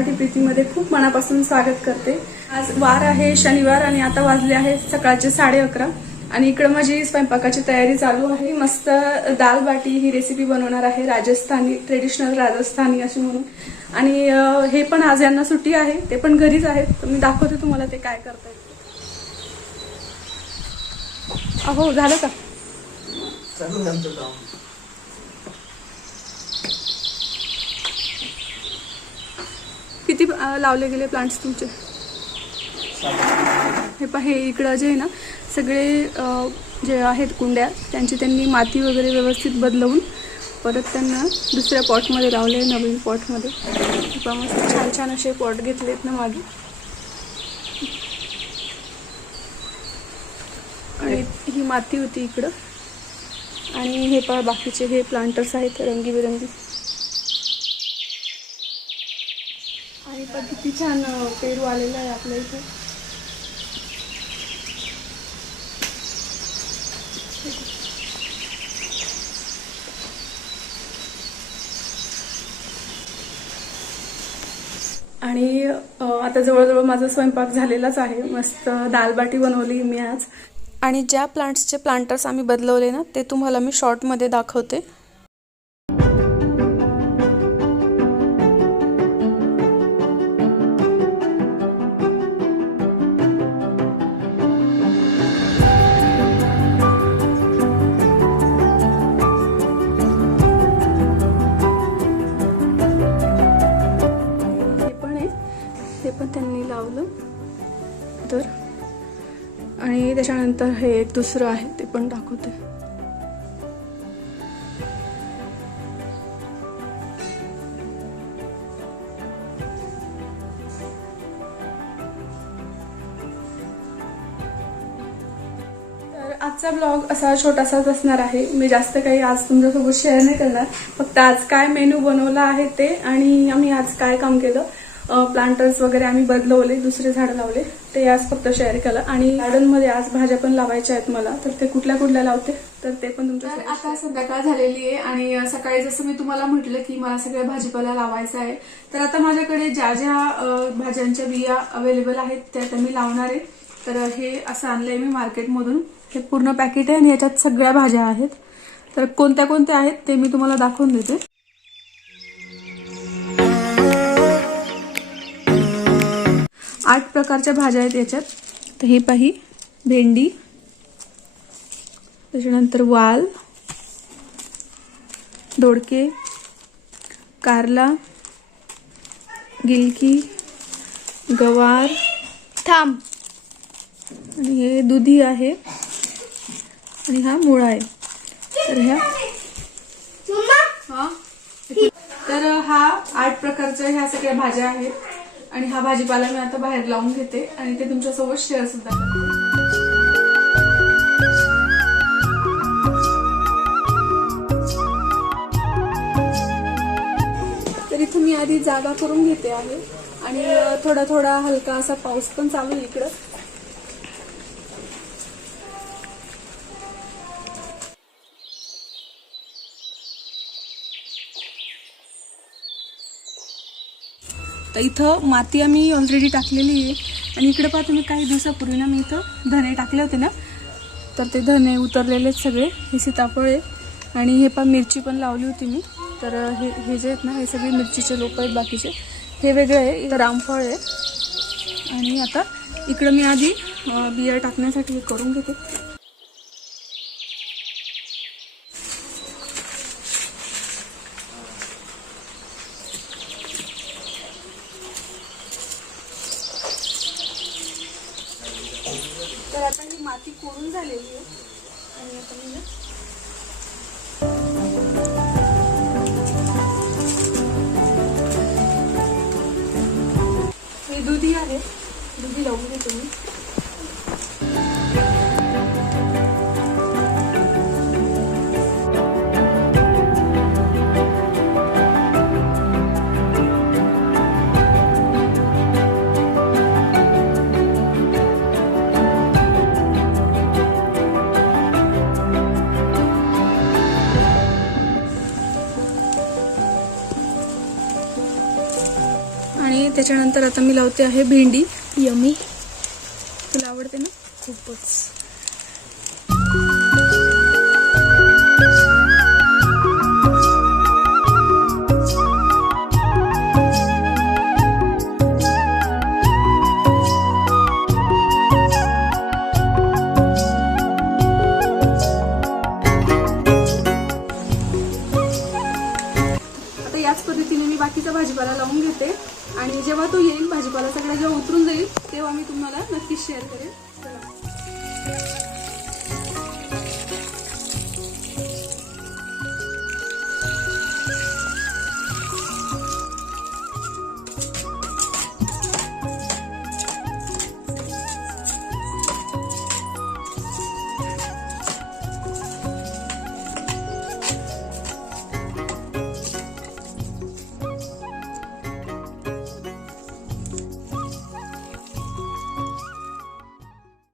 मराठी प्रीतीमध्ये खूप मनापासून स्वागत करते। आज वार आहे शनिवार आणि आता वाजले आहे सकाळचे 11:30 आणि इकडे माझी स्वयंपाकाची तयारी चालू आहे। मस्त दाल बाटी ही रेसिपी बनवणार आहे, राजस्थानी ट्रेडिशनल राजस्थानी अशी म्हणून। आणि हे पण आज यांना सुट्टी आहे, ते पण घरीच आहेत, तर मी दाखवते तुम्हाला ते काय करतायत। अहो झालं का? चालू आमचं काम। किती लावले गेले प्लांट्स तुमचे? हे पहा, हे इकडं जे आहे ना सगळे जे आहेत कुंड्या त्यांची त्यांनी माती वगैरे व्यवस्थित बदलवून परत त्यांना दुसऱ्या पॉटमध्ये लावले, नवीन पॉटमध्ये। पहा मस्त छान छान असे पॉट घेतलेत ना मागे। आणि ही माती होती इकडं आणि हे पहा बाकीचे हे प्लांटर्स आहेत रंगीबेरंगी। आणि पण किती छान पेरू आलेला आहे आपल्या इथे। आणि आता जवळजवळ माझा स्वयंपाक झालेलाच आहे। मस्त दाल बाटी बनवली मी आज। आणि ज्या प्लांट्सचे प्लांटर्स आम्ही बदलवले ना ते तुम्हाला मी शॉर्टमध्ये दाखवते। हे पण त्यांनी लावलं तर, आणि त्याच्यानंतर हे एक दुसरं आहे ते पण दाखवते। तर आजचा ब्लॉग असा छोटासाच असणार आहे। मी जास्त काही आज तुमच्यासोबत शेअर नाही करणार, फक्त आज काय मेनू बनवला आहे ते आणि आम्ही आज काय काम केलं, प्लांटर्स वगैरे आम्ही बदलवले, दुसरे झाड लावले, ते आज फक्त शेअर केलं। आणि गार्डन मध्ये आज भाज्या पण लावायच्या आहेत मला, तर ते कुठल्या कुठल्या लावते तर ते पण तुमच्या। आता संध्याकाळ झालेली आहे आणि सकाळी जसं मी तुम्हाला म्हटलं की मला सगळ्या भाजीपाला लावायचा आहे, तर आता माझ्याकडे ज्या ज्या भाज्यांच्या बिया अवेलेबल आहेत त्या मी लावणार आहे। तर हे असं आणलंय मी मार्केटमधून, हे पूर्ण पॅकेट आहे आणि याच्यात सगळ्या भाज्या आहेत। तर कोणत्या कोणत्या आहेत ते मी तुम्हाला दाखवून देते। 8 प्रकारच्या भाज्या आहेत याच्यात। तर हे पाही, भेंडी, त्याच्यानंतर वाल, दोडके, कारला, गिलकी, गवार, थांब, आणि हे दुधी आहे आणि हा मुळा आहे। तर हा 8 प्रकारच्या ह्या सगळ्या भाज्या आहेत आणि हा भाजीपाला मी आता बाहेर लावून घेते आणि ते तुमच्यासोबत शेअर सुद्धा करते। तर इथं मी आधी जागा करून घेते आहे आणि थोडा थोडा हलका असा पाऊस पण चालू आहे इकडं। तर इथं माती आम्ही ऑलरेडी टाकलेली आहे आणि इकडे पहा तुम्ही, काही दिवसापूर्वी ना मी इथं धने टाकले होते ना, तर ते धने उतरलेले सगळे। हे सीताफळ आहे आणि हे पण मिरची पण लावली होती मी। तर हे जे आहेत ना हे सगळे मिरचीचे लोक आहेत, बाकीचे हे वेगळे आहे। इथं रामफळ आहे आणि आता इकडं मी आधी बिया टाकण्यासाठी हे करून घेते। तर आता ही माती कोरून झालेली आहे आणि आता मी हे दुधी आहे, दुधी लावून घेते मी। त्याच्यानंतर आता मी लावते आहे भेंडी. यमी, तुला आवडते ना? खूपच. याच पद्धतीने मी बाकीचा भाजीपाला लावून घेते आणि जेव्हा तो येईल भाजीपाला सगळा जेव्हा उतरून जाईल तेव्हा मी तुम्हाला नक्कीच शेअर करेन.